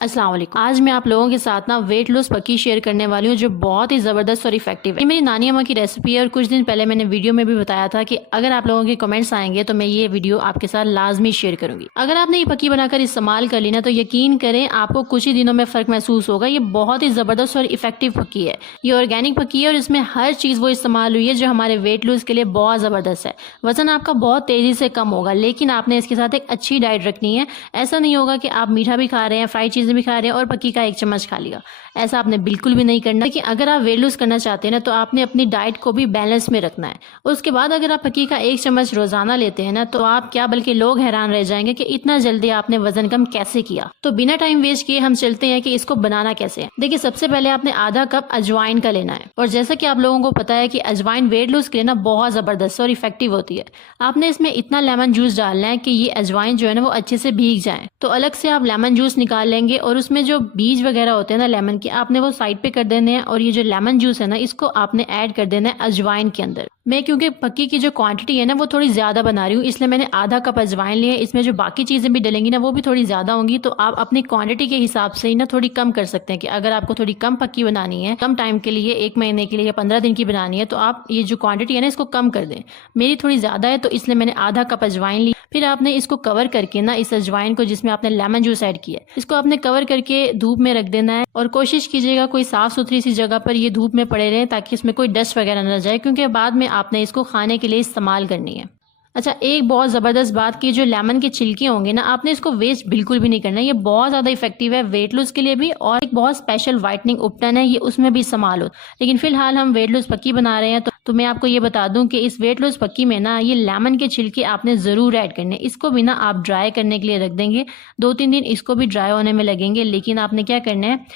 अस्सलाम वालेकुम। आज मैं आप लोगों के साथ ना वेट लॉस पक्की शेयर करने वाली हूँ जो बहुत ही ज़बरदस्त और इफेक्टिव है। ये मेरी नानी अम्मा की रेसिपी है और कुछ दिन पहले मैंने वीडियो में भी बताया था कि अगर आप लोगों के कमेंट्स आएंगे तो मैं ये वीडियो आपके साथ लाजमी शेयर करूंगी। अगर आपने ये पक्की बनाकर इस्तेमाल कर ली ना तो यकीन करें आपको कुछ ही दिनों में फ़र्क महसूस होगा। ये बहुत ही ज़बरदस्त और इफेक्टिव पक्की है। ये ऑर्गेनिक पक्की है और इसमें हर चीज़ वो इस्तेमाल हुई है जो हमारे वेट लॉस के लिए बहुत ज़बरदस्त है। वजन आपका बहुत तेज़ी से कम होगा, लेकिन आपने इसके साथ एक अच्छी डाइट रखनी है। ऐसा नहीं होगा कि आप मीठा भी खा रहे हैं, फ्राई चीज़ें भी खा रहे हैं और पक्की का एक चम्मच खा लिया। ऐसा आपने बिल्कुल भी नहीं करना। लेकिन अगर आप वेट लूज करना चाहते हैं ना तो आपने अपनी डाइट को भी बैलेंस में रखना है। उसके बाद अगर आप पक्की का एक चम्मच रोजाना लेते हैं ना तो आप क्या बल्कि लोग हैरान रह जाएंगे कि इतना जल्दी आपने वजन कम कैसे किया। तो बिना टाइम वेस्ट किए हम चलते हैं कि इसको बनाना कैसे है। देखिए, सबसे पहले आपने आधा कप अजवाइन का लेना है और जैसा कि आप लोगों को पता है कि अजवाइन वेट लूज के लिए ना बहुत जबरदस्त और इफेक्टिव होती है। आपने इसमें इतना लेमन जूस डालना है कि ये अजवाइन जो है ना वो अच्छे से भीग जाए। तो अलग से आप लेमन जूस निकाल लेंगे और उसमें जो बीज वगैरह होते हैं ना लेमन के, आपने वो साइड पे कर देने हैं और ये जो लेमन जूस है ना इसको आपने ऐड कर देना है अजवाइन के अंदर। मैं क्योंकि पक्की की जो क्वांटिटी है ना वो थोड़ी ज़्यादा बना रही हूँ, इसलिए मैंने आधा कप अजवाइन लिया है। इसमें जो बाकी चीज़ें भी डलेंगी ना वो भी थोड़ी ज़्यादा होंगी, तो आप अपनी क्वांटिटी के हिसाब से ही ना थोड़ी कम कर सकते हैं कि अगर आपको थोड़ी कम पक्की बनानी है, कम टाइम के लिए, 1 महीने के लिए या 15 दिन की बनानी है, तो आप ये जो क्वांटिटी है ना इसको कम कर दें। मेरी थोड़ी ज़्यादा है तो इसलिए मैंने आधा कप अजवाइन ली। फिर आपने इसको कवर करके ना इस अजवाइन को जिसमें आपने लेमन जूस ऐड किया है इसको आपने कवर करके धूप में रख देना है और कोशिश कीजिएगा कोई साफ सुथरी सी जगह पर ये धूप में पड़े रहे ताकि इसमें कोई डस्ट वगैरह न जाए, क्योंकि बाद में आपने इसको खाने के लिए इस्तेमाल करनी है। अच्छा, एक बहुत ज़बरदस्त बात की जो लेमन के छिलके होंगे ना आपने इसको वेस्ट बिल्कुल भी नहीं करना। ये बहुत ज़्यादा इफेक्टिव है वेट लूज के लिए भी और एक बहुत स्पेशल वाइटनिंग उपटन है, ये उसमें भी इस्तेमाल हो। लेकिन फिलहाल हम वेट लूज पक्की बना रहे हैं तो मैं आपको ये बता दूं कि इस वेट लूज पक्की में ना ये लेमन के छिलके आपने ज़रूर ऐड करने। इसको भी ना आप ड्राई करने के लिए रख देंगे, 2-3 दिन इसको भी ड्राई होने में लगेंगे। लेकिन आपने क्या करना है,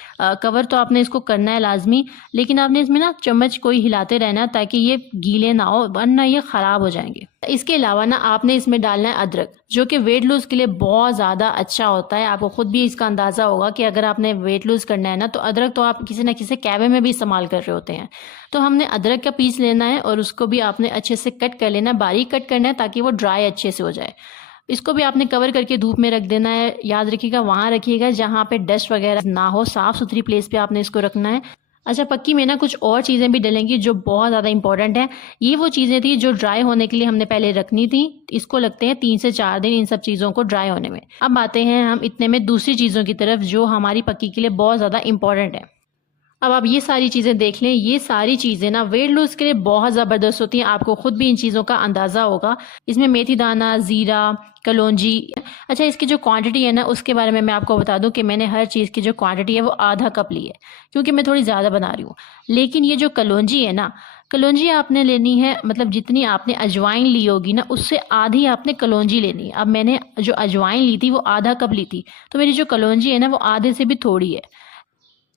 कवर तो आपने इसको करना है लाजमी, लेकिन आपने इसमें ना चम्मच कोई हिलाते रहना ताकि ये गीले ना हो वरना ये ख़राब हो जाएंगे। इसके अलावा ना आपने इसमें डालना है अदरक, जो कि वेट लूज के लिए बहुत ज़्यादा अच्छा होता है। आपको खुद भी इसका अंदाज़ा होगा कि अगर आपने वेट लूज करना है ना तो अदरक तो आप किसी ना किसी कैबे में भी इस्तेमाल कर रहे होते हैं। तो हमने अदरक का पीस लेना है और उसको भी आपने अच्छे से कट कर लेना, बारीक कट करना है ताकि वो ड्राई अच्छे से हो जाए। इसको भी आपने कवर करके धूप में रख देना है। याद रखिएगा वहाँ रखिएगा जहाँ पे डस्ट वगैरह ना हो, साफ़ सुथरी प्लेस पे आपने इसको रखना है। अच्छा, पक्की में ना कुछ और चीज़ें भी डलेंगी जो बहुत ज़्यादा इंपॉर्टेंट है। ये वो चीज़ें थी जो ड्राई होने के लिए हमने पहले रखनी थी। इसको लगते हैं 3 से 4 दिन इन सब चीज़ों को ड्राई होने में। अब आते हैं हम इतने में दूसरी चीज़ों की तरफ जो हमारी पक्की के लिए बहुत ज़्यादा इंपॉर्टेंट है। अब आप ये सारी चीज़ें देख लें। ये सारी चीज़ें ना वेट लूज के लिए बहुत ज़बरदस्त होती हैं, आपको खुद भी इन चीज़ों का अंदाज़ा होगा। इसमें मेथी दाना, ज़ीरा, कलौंजी। अच्छा, इसकी जो क्वांटिटी है ना उसके बारे में मैं आपको बता दूं कि मैंने हर चीज़ की जो क्वांटिटी है वो आधा कप ली है, क्योंकि मैं थोड़ी ज़्यादा बना रही हूँ। लेकिन ये जो कलौंजी है ना, कलौंजी आपने लेनी है, मतलब जितनी आपने अजवाइन ली होगी ना उससे आधी आपने कलौंजी लेनी है। अब मैंने जो अजवाइन ली थी वो आधा कप ली थी, तो मेरी जो कलौंजी है ना वो आधे से भी थोड़ी है।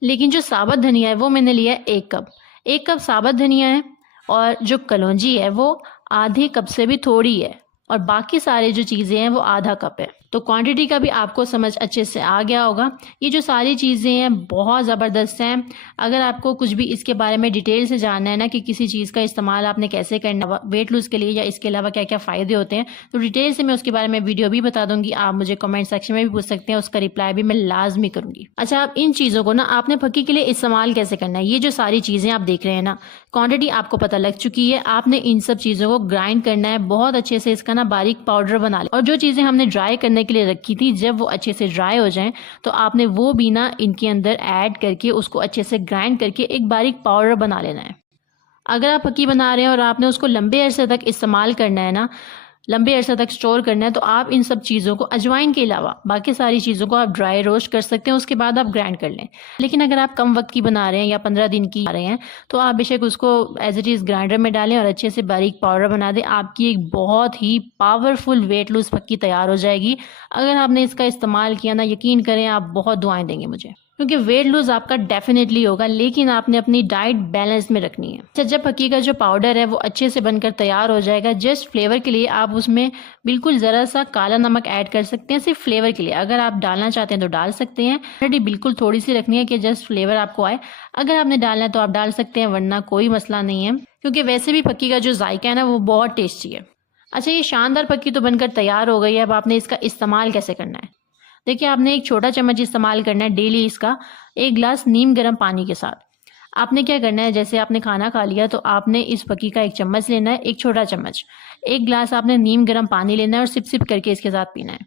लेकिन जो साबुत धनिया है वो मैंने लिया है 1 कप। 1 कप साबुत धनिया है और जो कलौंजी है वो आधे कप से भी थोड़ी है और बाकी सारी जो चीज़ें हैं वो आधा कप है। तो क्वांटिटी का भी आपको समझ अच्छे से आ गया होगा। ये जो सारी चीज़ें हैं बहुत ज़बरदस्त हैं। अगर आपको कुछ भी इसके बारे में डिटेल से जानना है ना कि किसी चीज़ का इस्तेमाल आपने कैसे करना वेट लूज़ के लिए या इसके अलावा क्या क्या फ़ायदे होते हैं, तो डिटेल से मैं उसके बारे में वीडियो भी बता दूंगी। आप मुझे कमेंट सेक्शन में भी पूछ सकते हैं, उसका रिप्लाई भी मैं लाजमी करूँगी। अच्छा, अब इन चीज़ों को ना आपने पक्की के लिए इस्तेमाल कैसे करना है। ये जो सारी चीज़ें आप देख रहे हैं ना, क्वांटिटी आपको पता लग चुकी है। आपने इन सब चीज़ों को ग्राइंड करना है बहुत अच्छे से, इसका ना बारीक पाउडर बना लें। और जो चीज़ें हमने ड्राई करने के लिए रखी थी, जब वो अच्छे से ड्राई हो जाएं तो आपने वो भी ना इनके अंदर ऐड करके उसको अच्छे से ग्राइंड करके एक बारीक पाउडर बना लेना है। अगर आप पक्की बना रहे हैं और आपने उसको लंबे अरसे तक इस्तेमाल करना है ना, लंबे अरसे तक स्टोर करना है, तो आप इन सब चीज़ों को अजवाइन के अलावा बाकी सारी चीज़ों को आप ड्राई रोस्ट कर सकते हैं, उसके बाद आप ग्राइंड कर लें। लेकिन अगर आप कम वक्त की बना रहे हैं या 15 दिन की बना रहे हैं तो आप बेशक उसको एज इट इज़ ग्राइंडर में डालें और अच्छे से बारीक पाउडर बना दें। आपकी एक बहुत ही पावरफुल वेट लूज पक्की तैयार हो जाएगी। अगर आपने इसका इस्तेमाल किया ना, यकीन करें आप बहुत दुआएं देंगे मुझे, क्योंकि वेट लूज आपका डेफिनेटली होगा, लेकिन आपने अपनी डाइट बैलेंस में रखनी है। अच्छा, जब पक्की का जो पाउडर है वो अच्छे से बनकर तैयार हो जाएगा, जस्ट फ्लेवर के लिए आप उसमें बिल्कुल ज़रा सा काला नमक ऐड कर सकते हैं, सिर्फ फ्लेवर के लिए। अगर आप डालना चाहते हैं तो डाल सकते हैं। क्वांटिटी बिल्कुल थोड़ी सी रखनी है कि जस्ट फ्लेवर आपको आए। अगर आपने डालना है तो आप डाल सकते हैं, वरना कोई मसला नहीं है, क्योंकि वैसे भी पक्की का जो जायका है ना वो बहुत टेस्टी है। अच्छा, ये शानदार पक्की तो बनकर तैयार हो गई है। अब आपने इसका इस्तेमाल कैसे करना है। देखिए आपने एक छोटा चम्मच इस्तेमाल करना है डेली इसका, 1 गिलास नीम गर्म पानी के साथ। आपने क्या करना है, जैसे आपने खाना खा लिया तो आपने इस फकी का 1 चम्मच लेना है, 1 छोटा चम्मच। 1 गिलास आपने नीम गर्म पानी लेना है और सिप-सिप करके इसके साथ पीना है।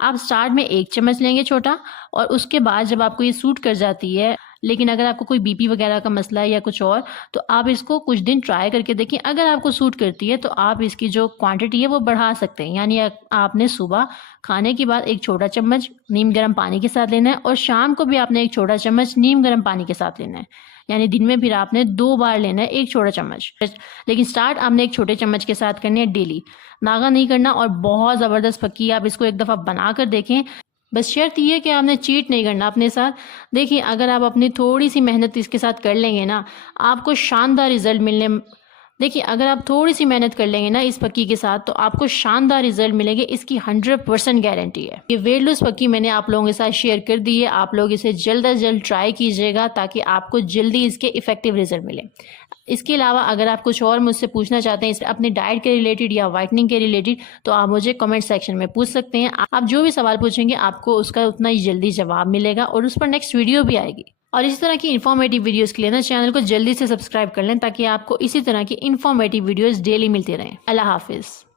आप स्टार्ट में 1 चम्मच लेंगे छोटा, और उसके बाद जब आपको ये सूट कर जाती है, लेकिन अगर आपको कोई बीपी वगैरह का मसला है या कुछ और, तो आप इसको कुछ दिन ट्राई करके देखिए। अगर आपको सूट करती है तो आप इसकी जो क्वांटिटी है वो बढ़ा सकते हैं। यानी आपने सुबह खाने के बाद 1 छोटा चम्मच नीम गर्म पानी के साथ लेना है, और शाम को भी आपने 1 छोटा चम्मच नीम गर्म पानी के साथ लेना है। यानी दिन में फिर आपने 2 बार लेना है 1 छोटा चम्मच। लेकिन स्टार्ट आपने 1 छोटे चम्मच के साथ करनी है डेली, नागा नहीं करना। और बहुत ज़बरदस्त फकी, आप इसको एक दफ़ा बना कर देखें। बस शर्त ये है कि आपने चीट नहीं करना अपने साथ। देखिए अगर आप अपनी थोड़ी सी मेहनत इसके साथ कर लेंगे ना, आपको शानदार रिजल्ट मिलने। देखिए अगर आप थोड़ी सी मेहनत कर लेंगे ना इस पक्की के साथ, तो आपको शानदार रिजल्ट मिलेंगे, इसकी 100% गारंटी है। ये वेट लॉस पक्की मैंने आप लोगों के साथ शेयर कर दी है। आप लोग इसे जल्द अज जल्द ट्राई कीजिएगा ताकि आपको जल्दी इसके इफेक्टिव रिजल्ट मिले। इसके अलावा अगर आप कुछ और मुझसे पूछना चाहते हैं अपनी डाइट के रिलेटेड या वाइटनिंग के रिलेटेड, तो आप मुझे कमेंट सेक्शन में पूछ सकते हैं। आप जो भी सवाल पूछेंगे आपको उसका उतना ही जल्दी जवाब मिलेगा, और उस पर नेक्स्ट वीडियो भी आएगी। और इसी तरह की इन्फॉर्मेटिव वीडियोस के लिए ना चैनल को जल्दी से सब्सक्राइब कर लें, ताकि आपको इसी तरह की इन्फॉर्मेटिव वीडियोस डेली मिलती रहें। अल्लाह हाफिज़।